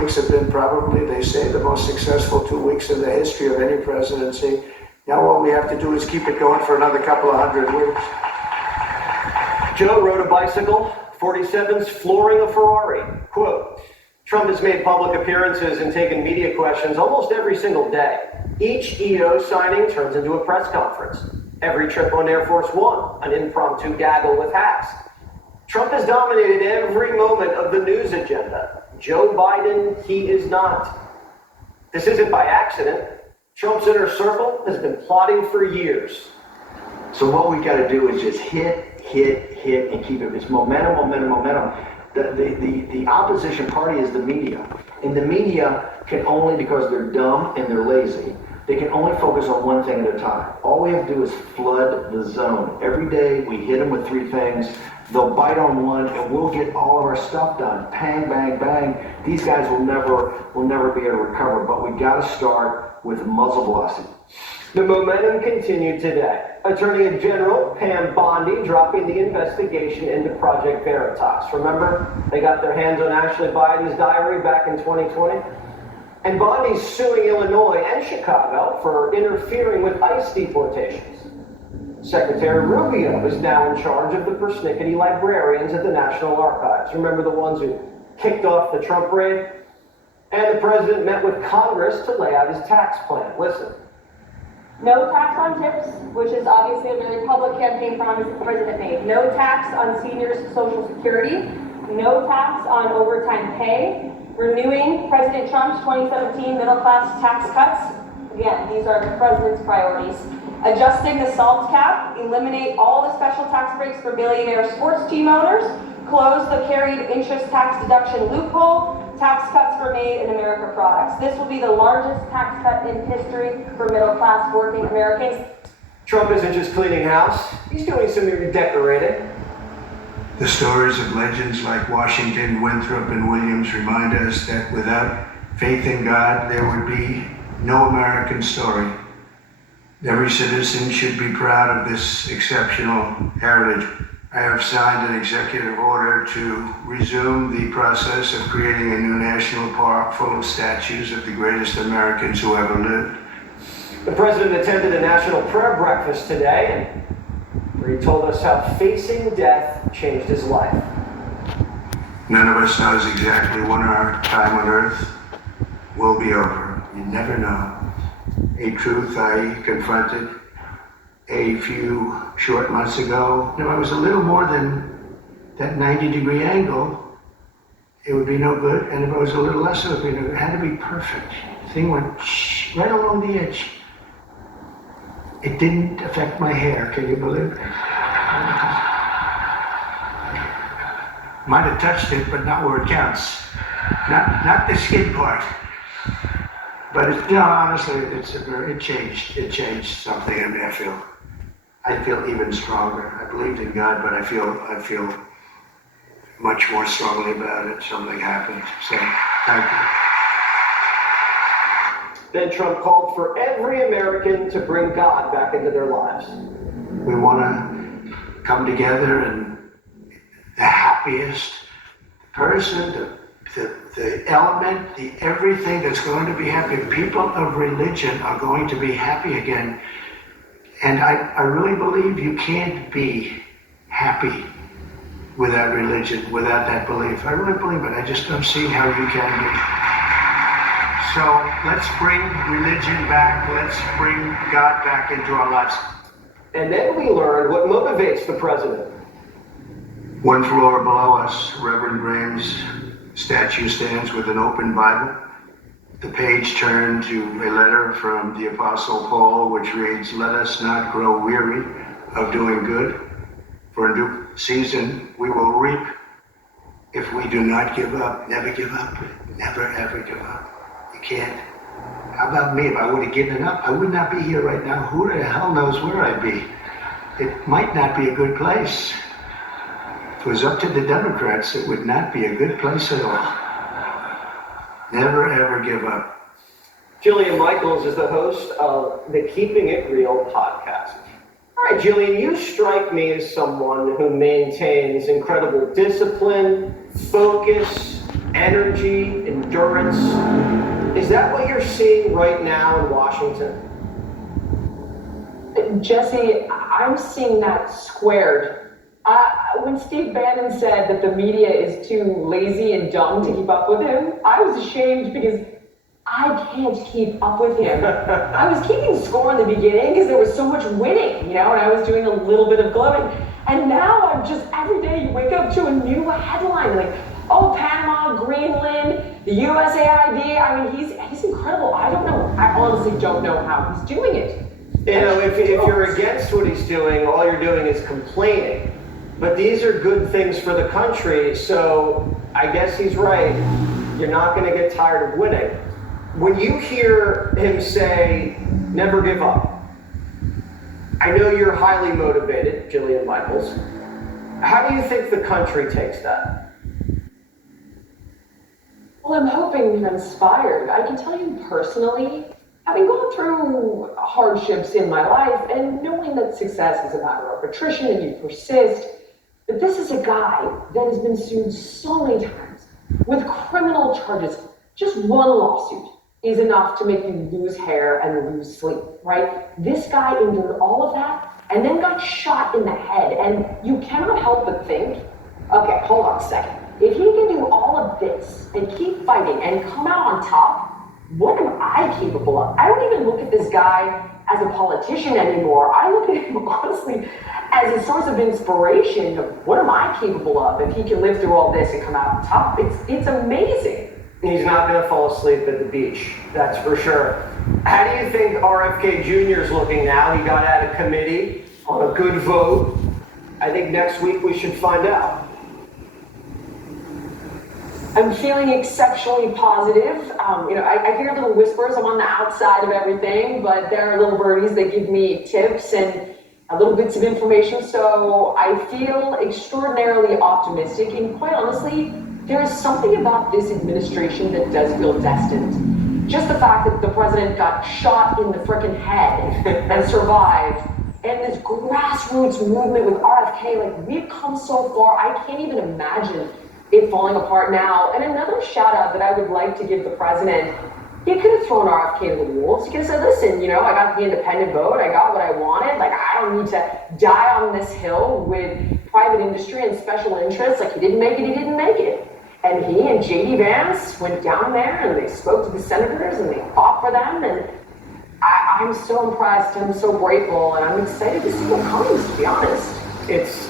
weeks have been probably, they say, the most successful 2 weeks in the history of any presidency. Now all we have to do is keep it going for another couple of hundred weeks. Joe rode a bicycle, 47's flooring a Ferrari. Quote, Trump has made public appearances and taken media questions almost every single day. Each EO signing turns into a press conference. Every trip on Air Force One, an impromptu gaggle with hacks. Trump has dominated every moment of the news agenda. Joe Biden, he is not. This isn't by accident. Trump's inner circle has been plotting for years. So what we got to do is just hit, and keep it. It's momentum. The opposition party is the media. And the media can only, because they're dumb and they're lazy, they can only focus on one thing at a time. All we have to do is flood the zone. Every day we hit them with 3 things. They'll bite on one and we'll get all of our stuff done. Bang, bang, bang. These guys will never be able to recover, but we got to start with muzzle blasting. The momentum continued today. Attorney General Pam Bondi dropping the investigation into Project Veritas. Remember, they got their hands on Ashley Biden's diary back in 2020? And Bondi's suing Illinois and Chicago for interfering with ICE deportations. Secretary Rubio is now in charge of the persnickety librarians at the National Archives. Remember the ones who kicked off the Trump raid? And the president met with Congress to lay out his tax plan. Listen. No tax on tips, which is obviously a very public campaign promise the president made. No tax on seniors' Social Security. No tax on overtime pay. Renewing President Trump's 2017 middle-class tax cuts. Again, these are the president's priorities. Adjusting the SALT cap. Eliminate all the special tax breaks for billionaire sports team owners. Close the carried interest tax deduction loophole. Tax cuts for made in America products. This will be the largest tax cut in history for middle-class working Americans. Trump isn't just cleaning house, he's doing some redecorating. The stories of legends like Washington, Winthrop, and Williams remind us that without faith in God, there would be no American story. Every citizen should be proud of this exceptional heritage. I have signed an executive order to resume the process of creating a new national park full of statues of the greatest Americans who ever lived. The president attended a national prayer breakfast today, and where he told us how facing death changed his life. None of us knows exactly when our time on earth will be over. You never know. A truth I confronted a few short months ago. If I was a little more than that 90-degree angle, it would be no good. And if I was a little less, it had to be perfect. The thing went right along the edge. It didn't affect my hair, can you believe it? Might have touched it, but not where it counts. Not the skin part. But honestly, it changed something in me. I feel even stronger. I believed in God, but I feel much more strongly about it. Something happened. So thank you. Then Trump called for every American to bring God back into their lives. We want to come together, and the happiest person, the element, the everything that's going to be happy. People of religion are going to be happy again. And I really believe you can't be happy without religion, without that belief. I really believe it. I just don't see how you can be. So let's bring religion back. Let's bring God back into our lives. And then we learned what motivates the president. One floor below us, Reverend Graham's statue stands with an open Bible. The page turned to a letter from the Apostle Paul, which reads, "Let us not grow weary of doing good, for in due season we will reap if we do not give up." Never give up. Never, ever give up. You can't. How about me? If I would have given up, I would not be here right now. Who the hell knows where I'd be? It might not be a good place. If it was up to the Democrats, it would not be a good place at all. Never, ever give up. Jillian Michaels is the host of the Keeping It Real podcast. All right, Jillian, you strike me as someone who maintains incredible discipline, focus, energy, endurance. Is that what you're seeing right now in Washington? Jesse, I'm seeing that squared. When Steve Bannon said that the media is too lazy and dumb to keep up with him, I was ashamed because I can't keep up with him. I was keeping score in the beginning because there was so much winning, and I was doing a little bit of gloating. And now I'm just, every day you wake up to a new headline, like, oh, Panama, Greenland, the USAID. I mean, he's incredible. I honestly don't know how he's doing it. If you're against what he's doing, all you're doing is complaining. But these are good things for the country, so I guess he's right. You're not going to get tired of winning. When you hear him say, never give up, I know you're highly motivated, Jillian Michaels. How do you think the country takes that? Well, I'm hoping they're inspired. I can tell you personally, having gone through hardships in my life and knowing that success is a matter of attrition and you persist, but this is a guy that has been sued so many times with criminal charges. Just one lawsuit is enough to make you lose hair and lose sleep, right? This guy endured all of that and then got shot in the head. And you cannot help but think, okay, hold on a second. If he can do all of this and keep fighting and come out on top, what am I capable of? I don't even look at this guy as a politician anymore. I look at him honestly as a source of inspiration of what am I capable of if he can live through all this and come out on top. It's amazing. He's not going to fall asleep at the beach, that's for sure. How do you think RFK Jr. is looking now? He got out of committee on a good vote. I think next week we should find out. I'm feeling exceptionally positive. I hear little whispers. I'm on the outside of everything, but there are little birdies that give me tips and little bits of information. So I feel extraordinarily optimistic. And quite honestly, there is something about this administration that does feel destined. Just the fact that the president got shot in the frickin' head and survived, and this grassroots movement with RFK, like, we've come so far, I can't even imagine it falling apart now. And another shout out that I would like to give the president, he could have thrown RFK to the wolves. He could have said, listen, I got the independent vote, I got what I wanted, like, I don't need to die on this hill with private industry and special interests. Like, he didn't make it. And he and J.D. Vance went down there and they spoke to the senators and they fought for them. And I'm so impressed, I'm so grateful, and I'm excited to see what comes, to be honest. It's